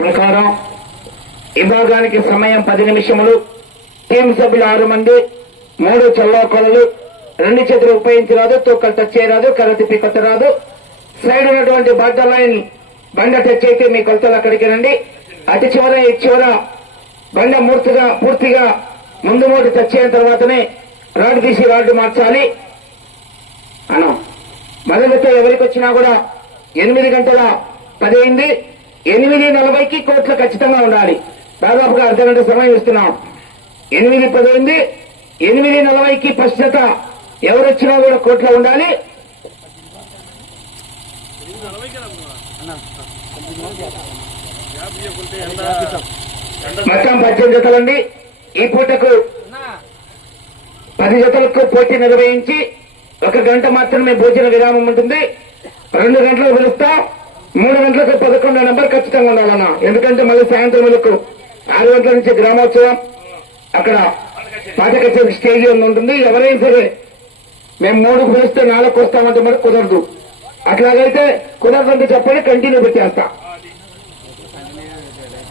ప్రకారం విభాగానికి సమయం 10 నిమిషములు. టీం సభ్యులు 6 మంది, 3 చల్లాకొలలు, 2 చేతులు ఉపయోగించరాదు, తొక్కలు టచ్ చేయరాదు, కర్ర తిప్పి కొట్టరాదు. సైడ్ ఉన్నటువంటి బార్డర్ లైన్ బండ టచ్ అయితే మీ కొలతలు అక్కడికి రండి. అటు చివర ఇటు చివర బండ పూర్తిగా ముందు మూడు టచ్ అయిన తర్వాతనే రాడ్ తీసి రాడ్డు మార్చాలి. అన్నా మొదలుతో ఎవరికి వచ్చినా కూడా 8 గంటల 10 అయింది. 8:40కి కోర్టులో ఖచ్చితంగా ఉండాలి. దాదాపుగా అర్ధగంట సమయం ఇస్తున్నాం. 8:10 అయింది. 8:40కి స్పష్టత ఎవరొచ్చినా కూడా కోర్టులో ఉండాలి. మొత్తం 18 జతలండి. ఈ పూటకు 10 జతలకు పోటీ నిర్వహించి 1 గంట మాత్రమే భోజన విరామం ఉంటుంది. 2 గంటలకు పిలుస్తాం. 3 గంటలకు 11 నెంబర్ ఖచ్చితంగా ఉండాలన్నా. ఎందుకంటే మళ్ళీ సాయంత్రం వరకు 6 గంటల నుంచి గ్రామోత్సవం, అక్కడ పాట కచేరీ స్టేడియం ఉంటుంది. ఎవరైనా సరే మేము 3 పిలిస్తే 4 వస్తామంటే మరి కుదరదు. అట్లాగైతే కుదరదంటే చెప్పండి, కంటిన్యూ పెట్టేస్తా.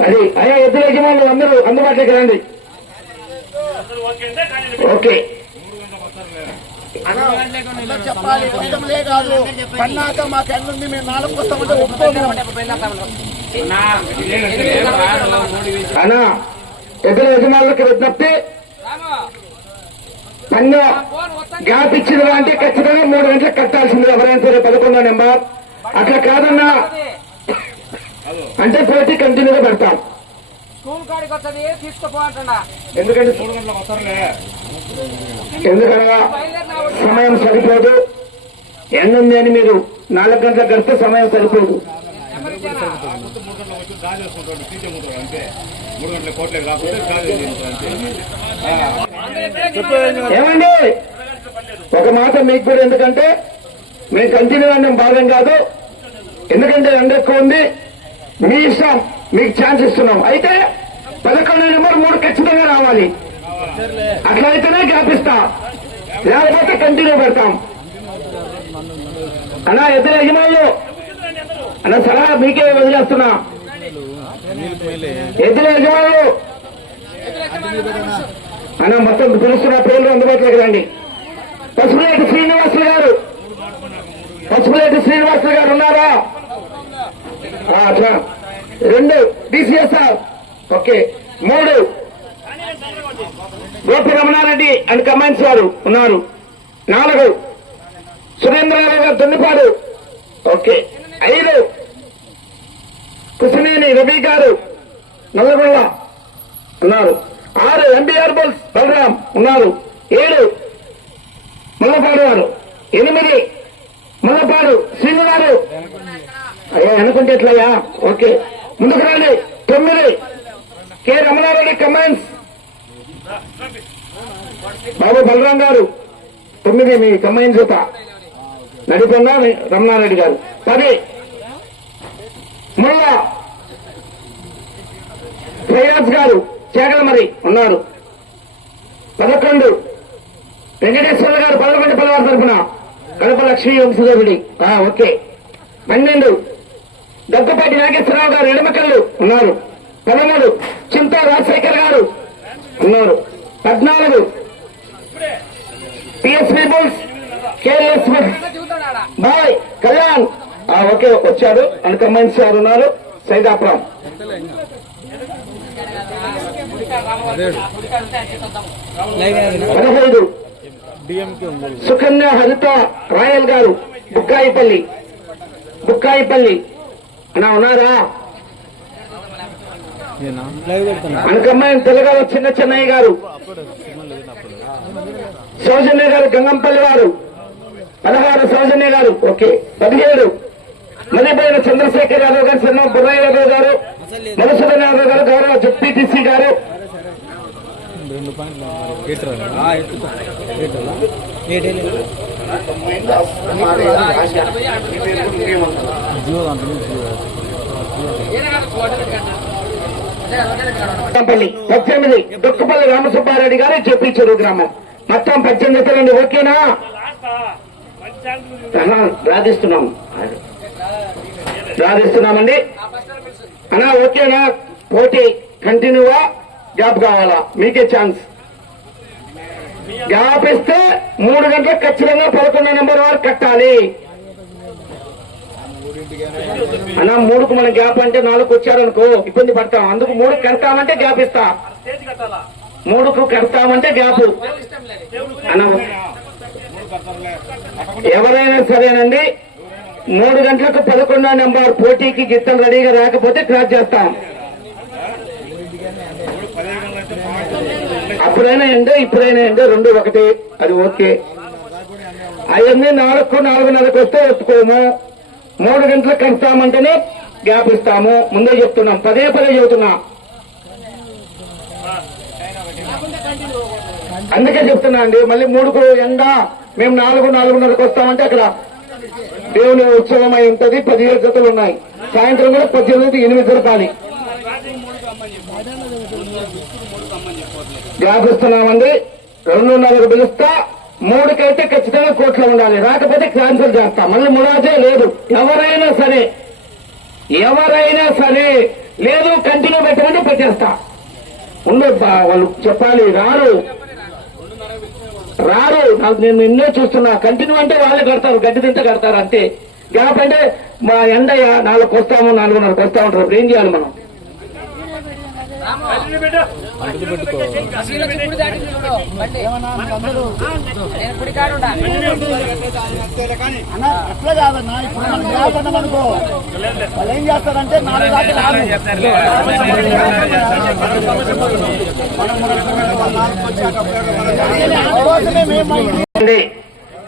అది అయ్యా ఎద్దుల యజమానులు అందరూ అందుబాటులోకి రండి. ఓకే పన్నాక మాకు ఎన్నుంది, మేము 4 వస్తామంటే ఒప్పుకోము అన్నా. ఎద్దుల యజమానులకి విజ్ఞప్తి, పన్ను గ్యాప్ ఇచ్చిందా అంటే ఖచ్చితంగా 3 గంటలకు కట్టాల్సింది ఎవరైనా సరే 11 నెంబర్. అట్లా కాదన్నా అంటే పోటీ కంటిన్యూగా పెడతాం. ఎందుకనగా సమయం సరిపోదు. ఎన్నుంది అని మీరు 4 గంటలకు గడితే సమయం సరిపోదు. ఏమండి ఒక మాట మీకు కూడా, ఎందుకంటే మేము కంటిన్యూ అనడం భాగం కాదు. ఎందుకంటే ఎండ ఎక్కువ ఉంది. మీ ఇష్టం, మీకు ఛాన్స్ ఇస్తున్నాం. అయితే 11 నెంబర్ 3 ఖచ్చితంగా రావాలి. అట్లయితేనే గ్యాప్ ఇస్తా, లేకపోతే కంటిన్యూ పెడతాం. అన్నా ఎద్దుల యజమానులు అన్న సలహా మీకే వదిలేస్తున్నా. ఎద్దుల యజమానులు అన్న మొత్తం పిలుస్తున్న పేర్లు అందుబాటులోకి రండి. పసుపులేటి శ్రీనివాసులు గారు ఉన్నారా? అట్లా 2 DCSR. Okay 3 Gopi Ramanareddy and commands వారు ఉన్నారు. 4 సురేంద్రరావు గారు దొన్నిపాడు. ఓకే 5 కుసినేని రవి గారు నల్లగొండ ఉన్నారు. 6 ఎన్టీఆర్ బుల్స్ బలరాం ఉన్నారు. 7 ముల్లపాడు వారు. 8 ముల్లపాడు శ్రీను గారు. అయ్యా అనుకుంటే ఎట్లయ్యా? ఓకే ముందుకు రండి. 9 కె రమణారెడ్డి కమాండ్స్ బాబు బలరాం గారు. 9 మీ కమాండ్ జత నడిపన్నా రమణారెడ్డి గారు. 10 ముల్లా ఫయాజ్ గారు చేగలమరి ఉన్నారు. 11 వెంకటేశ్వర గారు 11 పిల్లవారి తరఫున కడప లక్ష్మీ వంశధరుడి. ఓకే 12 దగ్గుపాటి నాగేశ్వరరావు గారు ఎడమకల్లు ఉన్నారు. 13 చింతా రాజశేఖర్ గారు ఉన్నారు. 14 PSP bulls KLS boy Kalyan. Okay వచ్చారు. అండ్ కమాండ్స్ గారు ఉన్నారు. సైదాపురం 15 సుకన్య హరిత రాయల్ గారు బుక్కాయిపల్లి అన్నా ఉన్నారా? అనకమ్మాయి తెలుగు చిన్న చెన్నయ్య గారు, సౌజన్య గారు గంగంపల్లి వారు. 16 సౌజన్య గారు. ఓకే 17 మలిపోయిన చంద్రశేఖర్ యాదవ్ గారు, చిన్న బుర్రయ్య యాదవ్ గారు, మధుసూదన్ యాదవ్ గారు, గౌరవ జెడ్పీటీసీ గారు. పల్లి 18 దుక్కపల్లి రామసుబ్బారెడ్డి గారు చెప్పి చెరువు గ్రామం. మొత్తం 18 జతలండి. ఓకేనా? రాధిస్తున్నామండి. అన్నా ఓకేనా? పోటీ కంటిన్యూవా గ్యాప్ కావాలా? మీకే ఛాన్స్. గ్యాప్ ఇస్తే 3 గంటలకు ఖచ్చితంగా 11 నెంబర్ వారు కట్టాలి అన్నా. 3కు మనం గ్యాప్ అంటే 4కు వచ్చారనుకో ఇబ్బంది పడతాం. అందుకు 3కు కడతామంటే గ్యాప్ ఇస్తా. 3కు కడతామంటే గ్యాప్ అన్నా. ఎవరైనా సరేనండి 3 గంటలకు 11 నెంబర్ పోటీకి గిత్తలు రెడీగా రాకపోతే క్రాస్ చేస్తాం. అప్పుడైనా ఎండే ఇప్పుడైనా ఎండే 2 ఒకటి. అది ఓకే. అవన్నీ 4కు 4:30కు వస్తే ఒప్పుకోము. 3 గంటలకు కడతామంటేనే గ్యాప్ ఇస్తాము. ముందే చెప్తున్నాం, పదే చెబుతున్నా. అందుకే చెప్తున్నా అండి. మళ్ళీ 3కు ఎండ మేము 4:30కు వస్తామంటే అక్కడ దేవుని ఉత్సవం అయి ఉంటది. 17 జతలు ఉన్నాయి. సాయంత్రం కూడా 18 జరపాలి. గ్యాప్ ఇస్తున్నామండి. 2:30కు పిలుస్తా. 3కైతే ఖచ్చితంగా కోర్టులో ఉండాలి. రాకపోతే క్యాన్సిల్ చేస్తా. మళ్ళీ ములాజే లేదు. ఎవరైనా సరే లేదు కంటిన్యూ పెట్టమంటే పెట్టేస్తా. ఉండొద్దా వాళ్ళు చెప్పాలి. రారు నాకు నేను నిన్నే చూస్తున్నా. కంటిన్యూ అంటే వాళ్ళే కడతారు, గడ్డి తింటే కడతారు అంతే. గ్యాప్ అంటే మా ఎండయ్య 4కు వస్తాము 4:30కు వస్తా ఉంటారు. ఇప్పుడు ఏం చేయాలి మనం? అట్లా కాదన్నా. ఇప్పుడు మనం గ్యాప్ అన్నామనుకో వాళ్ళు ఏం చేస్తారంటే 4 దాకా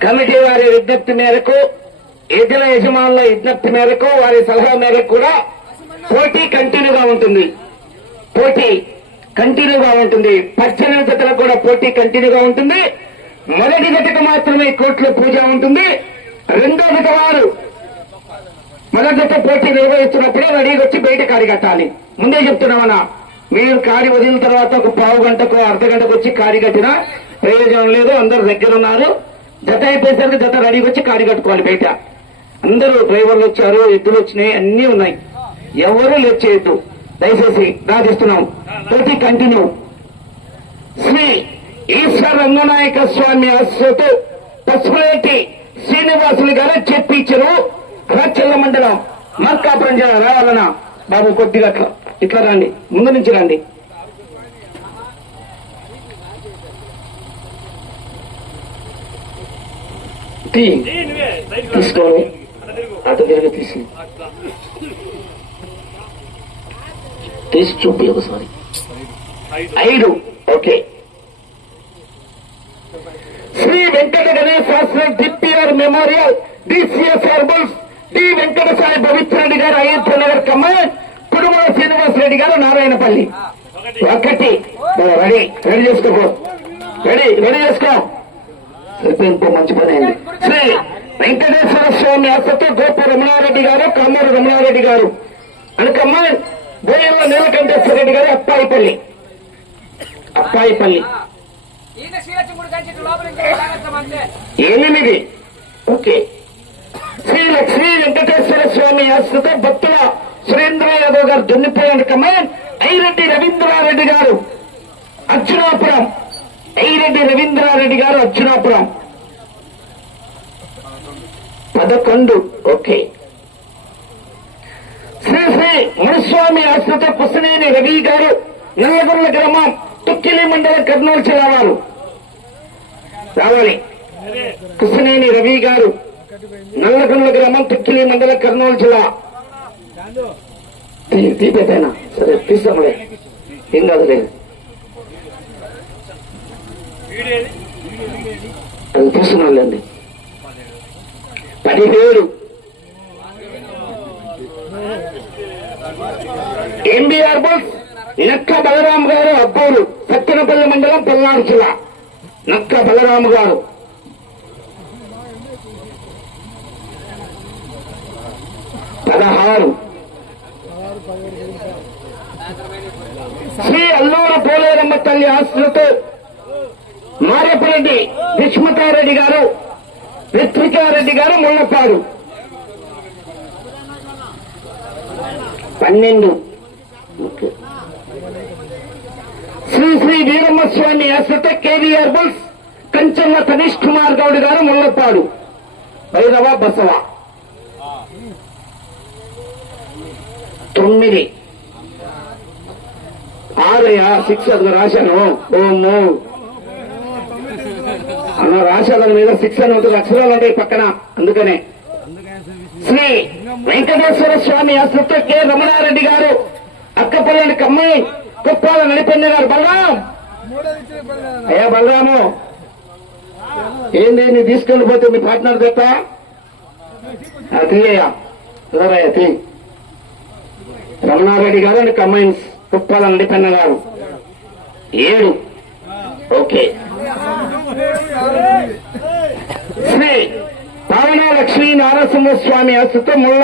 కమిటీ వారి విజ్ఞప్తి మేరకు, ఎద్దుల యజమానుల విజ్ఞప్తి మేరకు, వారి సలహా మేరకు కూడా పోటీ కంటిన్యూగా ఉంటుంది. 18 జతలకు కూడా పోటీ కంటిన్యూగా ఉంటుంది. మొదటి జతకు మాత్రమే కోర్టులో పూజ ఉంటుంది. రెండో జత వారు మొదటి జత పోటీ నిర్వహిస్తున్నప్పుడే రెడీగా వచ్చి బయట కాడి కట్టాలి. ముందే చెప్తున్నామన్నా. మీరు కాడి వదిలిన తర్వాత ఒక పావు గంటకు అర్ధ గంటకు వచ్చి కాడి కట్టినా ప్రయోజనం లేదు. అందరు దగ్గర ఉన్నారు. జత అయిపోయేసరికి జత రెడీగా వచ్చి కాడి కట్టుకోవాలి బయట. అందరూ డ్రైవర్లు వచ్చారు, ఎద్దులు వచ్చినాయి, అన్ని ఉన్నాయి. ఎవరూ లేట్ చేయొద్దు దయచేసి. రాజిస్తున్నాం. పోటీ కంటిన్యూ. శ్రీ ఈశ్వర రంగనాయక స్వామి ఆశతో పసుపులేటి శ్రీనివాసులు గారు చెప్పించరు. రాచల్ల మండలం మార్కాపురం జిల్లా. రావాలన్నా బాబు కొద్దిగా ఇట్లా రండి, ముందు నుంచి రండి. తీసుకోండి, అటు తిరిగి తీసి చూపి ఒకసారి. 5 okay. Shri Venkata Ganesh Sastri DPR memorial DCS herbals D Venkata Sai Pavitra Reddy గారు అయోధ్య నగర్ కమాండ్ కుడుమల శ్రీనివాస్ రెడ్డి గారు నారాయణపల్లి. 1 రెడీ చేసుకో. రెడీ చేసుకో. సరిపోయింది, మంచి పని అయింది. శ్రీ వెంకటేశ్వర స్వామి ఆశతో గోప రమణారెడ్డి గారు, కామూరు రమణారెడ్డి గారు అనుకమ్మ, బోయల్ల నీలకంఠేశ్వర రెడ్డి గారు అప్పాయిపల్లి. 8 ఓకే. శ్రీ లక్ష్మీ వెంకటేశ్వర స్వామి ఆశతో భక్తుల సురేంద్ర యాదవ్ గారు దున్నిపోయాడు కమాండ్ ఐరెడ్డి రవీంద్రారెడ్డి గారు అర్జునాపురం. అర్జునాపురం 11 ఓకే. శ్రీ మునిస్వామి ఆశ్రిత కుసనేని రవి గారు నల్లగొండ గ్రామం తుక్కిలి మండలం కర్నూలు జిల్లా వారు రావాలి. కుసనేని రవి గారు నల్లగొండ గ్రామం తుక్కిలి మండలం కర్నూలు జిల్లా. తీపేటైనా సరే తీస్తాంలే, ఏం కాదు లేదు. అది తీసుకున్నాంలేండి. 17 ఎంబీఆర్ బస్ నక్క బలరాం గారు అబ్బూరు సత్తెనపల్లి మండలం పల్నాడు జిల్లా. నక్క బలరాము గారు 16. శ్రీ అల్లూరు పోలేరమ్మ తల్లి ఆశ్రతో మారేపరెడ్డి విష్మతారెడ్డి గారు, రిత్వికారెడ్డి గారు ముళ్ళపాడు. 12 స్వామి ఆశ్రిత కేవీఆర్ బుల్స్ కంచన్న తనీష్ కుమార్ గౌడ్ గారు ముల్లపాడు భైరవ బసవ 9 6 అది రాశాను ఓమో అన్న రాశాల మీద 6 అని ఉంటుంది అక్షరాలు ఉంటాయి పక్కన అందుకనే శ్రీ వెంకటేశ్వర స్వామి ఆశ్రిత కె రమణారెడ్డి గారు అక్కపల్లని కమ్మాయి కుప్పాల నడిపెన్న గారు బలరాం అయ్యా బలరాము ఏంది నీ తీసుకెళ్ళిపోతే మీ పార్ట్నర్ తెస్తా తీయ్యా తీ రమణారెడ్డి గారు అండ్ కమ్మైన్స్ కుప్పాల నడిపెన్న గారు 7 ఓకే శ్రీ పావన లక్ష్మీ నారసింహస్వామి ఆశ్రిత ముల్ల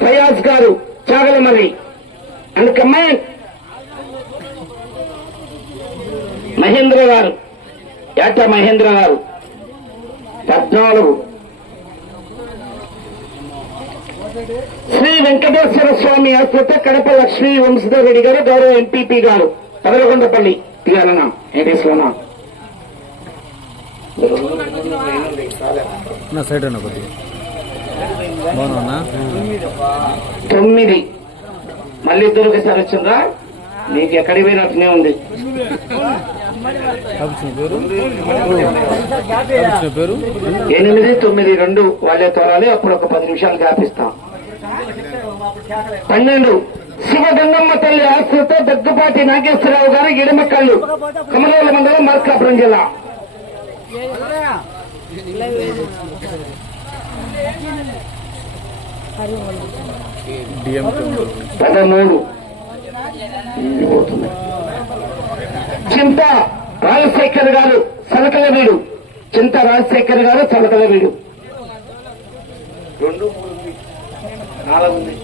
ఫయాజ్ గారు చాగలమర్రి అండ్ కమ్మైన్ మహేంద్ర గారు ఏట మహేంద్ర గారు 14 శ్రీ వెంకటేశ్వర స్వామి ఆశ్రిత కడప లక్ష్మీ వంశధర్ రెడ్డి గారు గౌరవ ఎంపీపీ గారు పదలకొండపల్లి తీయాలన్నా ఏం తీసుకున్నా సైడ్ అన్న కొద్దిగా బాగున్నా 9 మళ్ళీ ఇద్దరు ఒకసారి వచ్చిందా మీకు ఎక్కడికి పోయినట్టునే ఉంది పేరు 8, 9, 2 వాళ్ళే తోరాలి అప్పుడు ఒక 10 నిమిషాలు వ్యాపిస్తాం 12 శివగంగమ్మ తల్లి ఆశ్రిత దగ్గుపాటి నాగేశ్వరరావు గారు ఎడమకళ్ళు కమలూరు మండలం మార్కాపురం జిల్లా 13 చింత రాజశేఖర్ గారు సలకలవీడు చింత రాజశేఖర్ గారు సలకలవీడు 2, 3, 4 ఉంది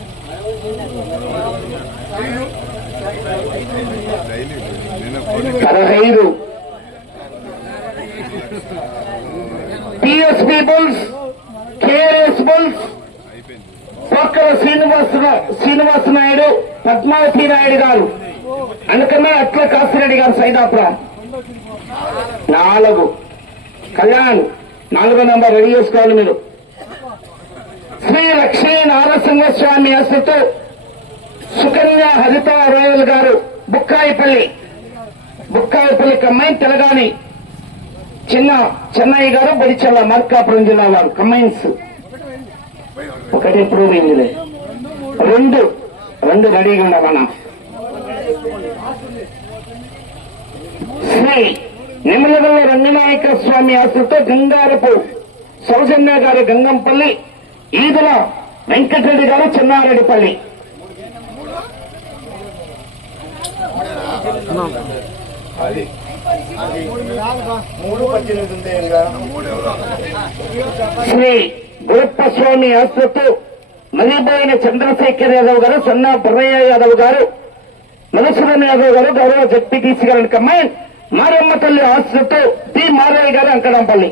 15 టిఎస్పీ బుల్స్ కేఆర్ఎస్ బుల్స్ పక్కల శ్రీనివాస నాయుడు పద్మావతి నాయుడు గారు అందుకన్నా అట్ల కాసిరెడ్డి గారు సైదాపురం 4 కళ్యాణ్ 4వ నంబర్ రెడీ చేసుకోవాలి మీరు శ్రీ లక్ష్మీ నారసింహస్వామి ఆశ్రిత సుకన్య హరిత రాయల్ గారు బుక్కాయిపల్లి కమ్మైన్ తెలంగాణ చెన్నయ్య గారు బడిచల్ల మార్కాపురం జిల్లా వారు కమ్మైన్స్ 1 ఎప్పుడు పోయిందిలే 2 రెడీగా ఉండాలన్నా శ్రీ నిమ్మలగల్ల రంగనాయక స్వామి ఆశ్రిత గంగారపు సౌజన్య గారు గంగంపల్లి ఈదుల వెంకటరెడ్డి గారు చెన్నారెడ్డిపల్లి శ్రీ గురప్ప స్వామి ఆశ్రిత మలిబోయిన చంద్రశేఖర్ యాదవ్ గారు సన్నా బర్రయ్య యాదవ్ గారు మధుసూదన్ యాదవ్ గారు గౌరవ జడ్పీటీసీ గారు కమ్మాయి మారమ్మ తల్లి ఆశ్రిత టి మారయ్య గారు అంకడంపల్లి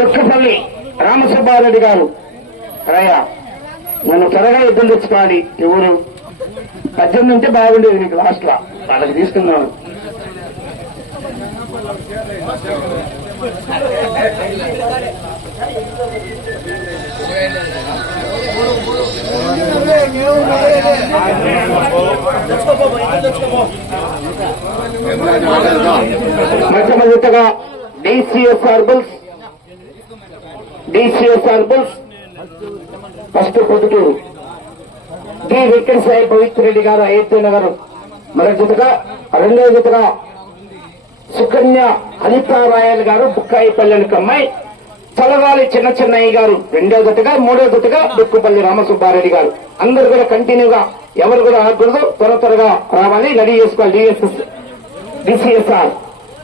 దుఃఖపల్లి రామసుబ్బారెడ్డి గారు రయ్య నన్ను త్వరగా యుద్ధం తెచ్చుకోవాలి ఎవరు 18 ఉంటే బాగుండేది నీకు లాస్ట్ లా వాళ్ళకి తీసుకున్నాను మొట్టమొదటిగా DCSR bulls first Proddatur D Venkata Sai Pavitra Reddy గారు అయోధ్య నగర్ మరొక జతగా 2వ జతగా సుకన్య హరితారాయల్ గారు బుక్కాయిపల్లి కమ్మాయి చలగాలి చెన్నయ్య గారు 2వ జతగా 3వ జతగా దుక్కుపల్లి రామసుబ్బారెడ్డి గారు అందరూ కూడా కంటిన్యూగా ఎవరు కూడా ఆగకూడదు త్వరగా రావాలి రెడీ చేసుకోవాలి డిసిఎస్ఆర్